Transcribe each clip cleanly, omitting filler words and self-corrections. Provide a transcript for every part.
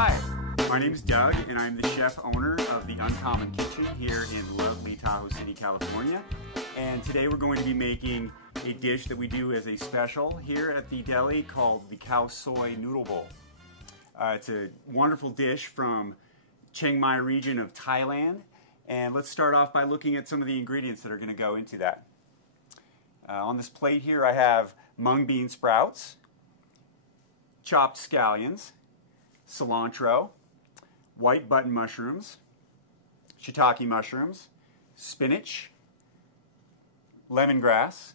Hi, my name is Doug, and I'm the chef owner of the Uncommon Kitchen here in lovely Tahoe City, California. And today we're going to be making a dish that we do as a special here at the deli called the Khao Soi Noodle Bowl. It's a wonderful dish from Chiang Mai region of Thailand. And let's start off by looking at some of the ingredients that are going to go into that. On this plate here I have mung bean sprouts, chopped scallions, cilantro, white button mushrooms, shiitake mushrooms, spinach, lemongrass,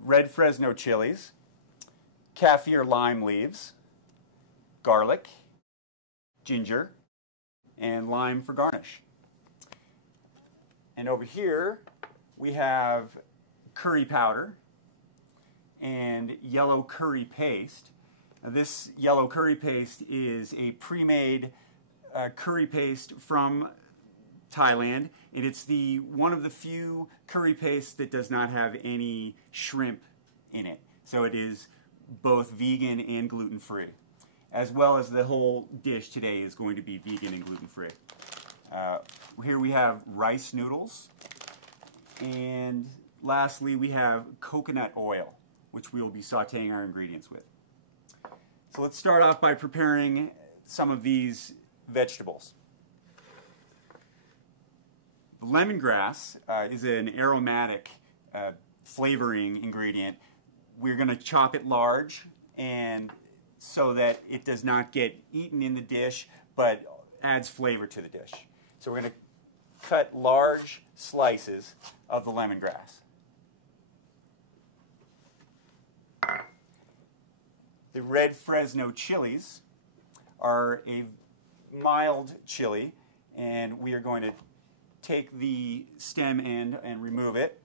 red Fresno chilies, kaffir lime leaves, garlic, ginger, and lime for garnish. And over here we have curry powder and yellow curry paste. Now, this yellow curry paste is a pre-made curry paste from Thailand, and it's one of the few curry pastes that does not have any shrimp in it. So it is both vegan and gluten-free, as well as the whole dish today is going to be vegan and gluten-free. Here we have rice noodles, and lastly we have coconut oil, which we will be sauteing our ingredients with. So let's start off by preparing some of these vegetables. Lemongrass is an aromatic flavoring ingredient. We're going to chop it large, and so that it does not get eaten in the dish, but adds flavor to the dish. So we're going to cut large slices of the lemongrass. The red Fresno chilies are a mild chili, and we are going to take the stem end and remove it,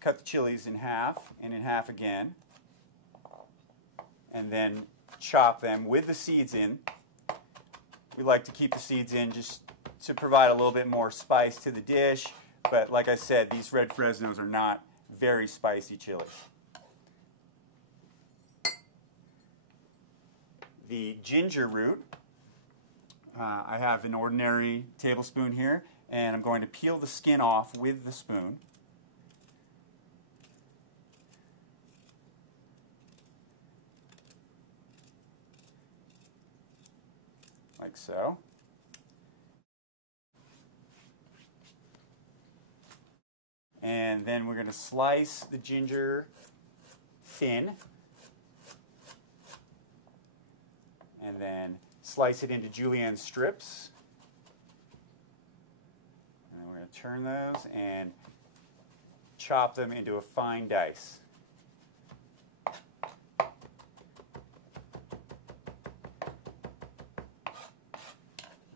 cut the chilies in half and in half again, and then chop them with the seeds in. We like to keep the seeds in just to provide a little bit more spice to the dish, but like I said, these red Fresnos are not very spicy chilies. The ginger root, I have an ordinary tablespoon here, and I'm going to peel the skin off with the spoon. Like so. And then we're going to slice the ginger thin, and then slice it into julienne strips. And then we're going to turn those and chop them into a fine dice.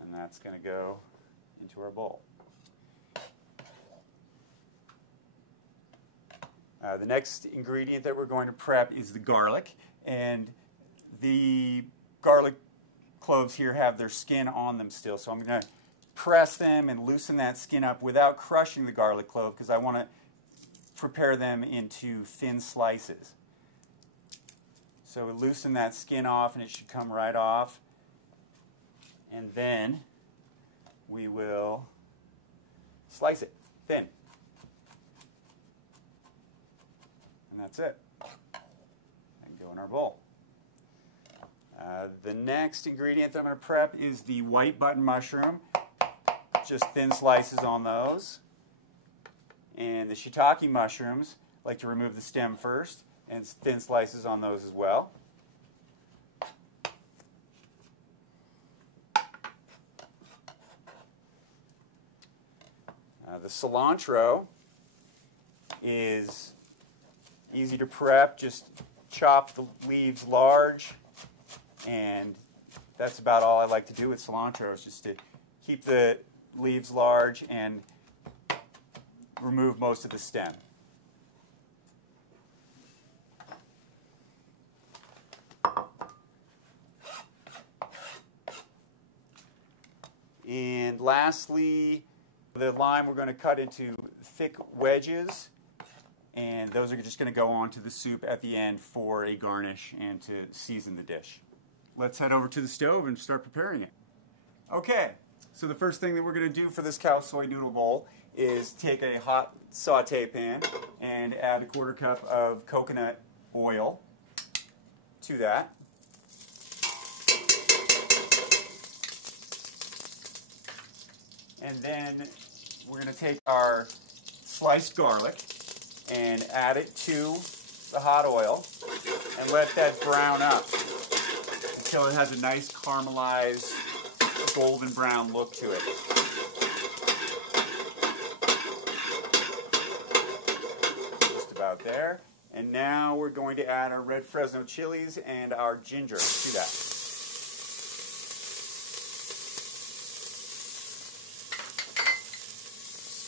And that's going to go into our bowl. The next ingredient that we're going to prep is the garlic, and the garlic cloves here have their skin on them still, so I'm going to press them and loosen that skin up without crushing the garlic clove because I want to prepare them into thin slices. So we loosen that skin off and it should come right off, and then we will slice it thin. And that's it. And go in our bowl. The next ingredient that I'm going to prep is the white button mushroom. Just thin slices on those. And the shiitake mushrooms, I like to remove the stem first, and thin slices on those as well. The cilantro is easy to prep. Just chop the leaves large, and that's about all I like to do with cilantro, is just to keep the leaves large and remove most of the stem. And lastly, the lime we're going to cut into thick wedges, and those are just going to go onto the soup at the end for a garnish and to season the dish. let's head over to the stove and start preparing it. Okay, so the first thing that we're going to do for this Khao Soi Noodle Bowl is take a hot saute pan and add a 1/4 cup of coconut oil to that. And then we're going to take our sliced garlic and add it to the hot oil and let that brown up until it has a nice caramelized golden brown look to it. Just about there. And now we're going to add our red Fresno chilies and our ginger to that.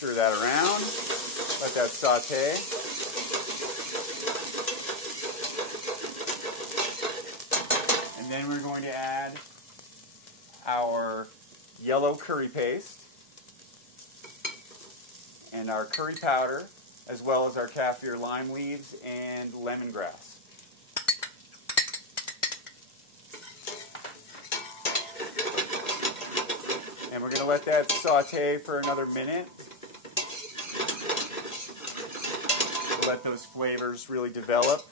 Stir that around, let that saute. And then we're going to add our yellow curry paste and our curry powder, as well as our kaffir lime leaves and lemongrass. And we're going to let that saute for another minute. Let those flavors really develop.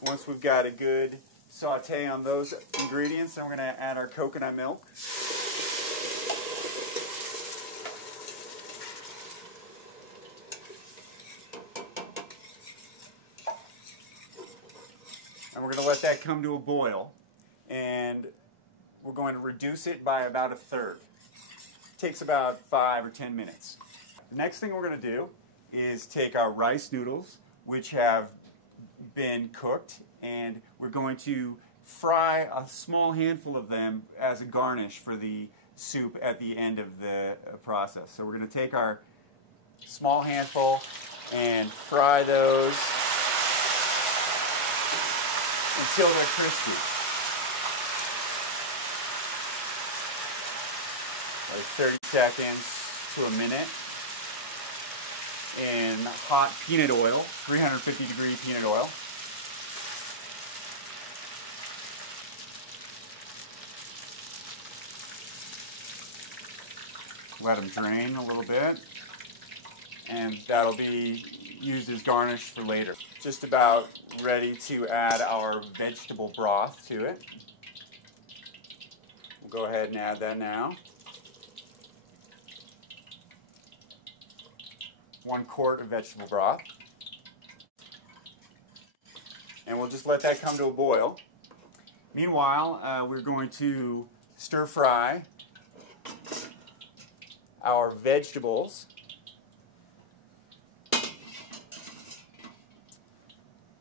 Once we've got a good saute on those ingredients, then we're going to add our coconut milk. And we're going to let that come to a boil, and we're going to reduce it by about 1/3. It takes about 5 or 10 minutes. The next thing we're going to do is take our rice noodles, which have been cooked, and we're going to fry a small handful of them as a garnish for the soup at the end of the process. So we're going to take our small handful and fry those until they're crispy. Like 30 seconds to a minute in hot peanut oil, 350-degree peanut oil. Let them drain a little bit, and that'll be used as garnish for later. Just about ready to add our vegetable broth to it. We'll go ahead and add that now. 1 quart of vegetable broth. And we'll just let that come to a boil. Meanwhile, we're going to stir fry our vegetables.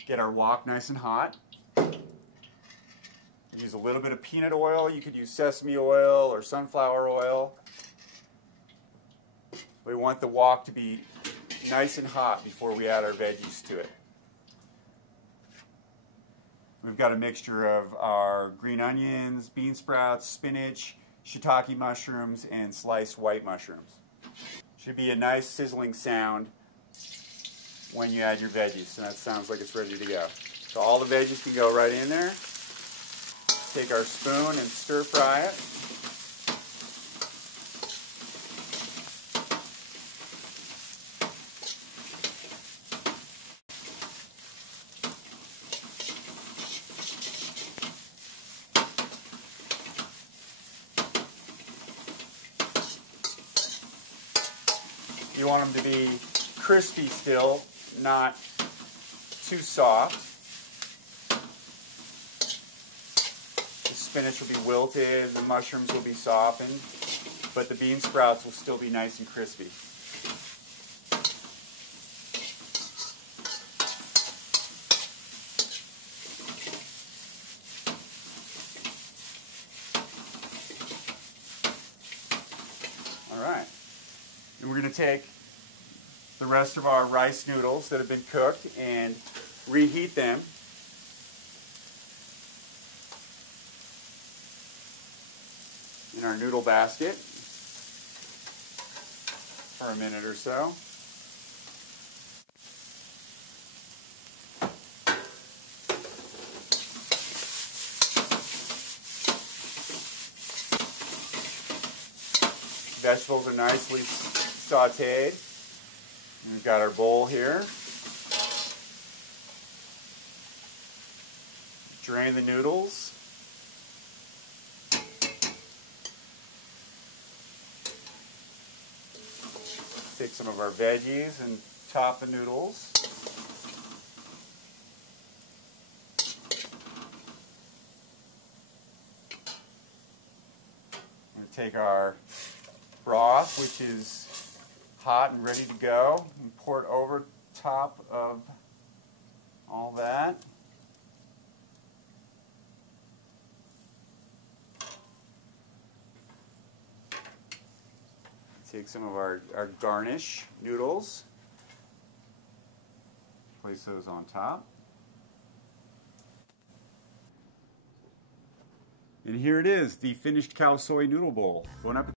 Get our wok nice and hot. Use a little bit of peanut oil. You could use sesame oil or sunflower oil. We want the wok to be nice and hot before we add our veggies to it. We've got a mixture of our green onions, bean sprouts, spinach, shiitake mushrooms, and sliced white mushrooms. Should be a nice sizzling sound when you add your veggies, and that sounds like it's ready to go. So all the veggies can go right in there. Take our spoon and stir fry it. You want them to be crispy still, not too soft. The spinach will be wilted, the mushrooms will be softened, but the bean sprouts will still be nice and crispy. All right. And we're going to take the rest of our rice noodles that have been cooked and reheat them. In our noodle basket. for a minute or so. Vegetables are nicely sauteed. We've got our bowl here. Drain the noodles. Take some of our veggies and top the noodles. We're going to take our broth, which is hot and ready to go, and pour it over top of all that. Take some of our garnish noodles, place those on top. And here it is, the finished Khao Soi Noodle Bowl. Bon appetit.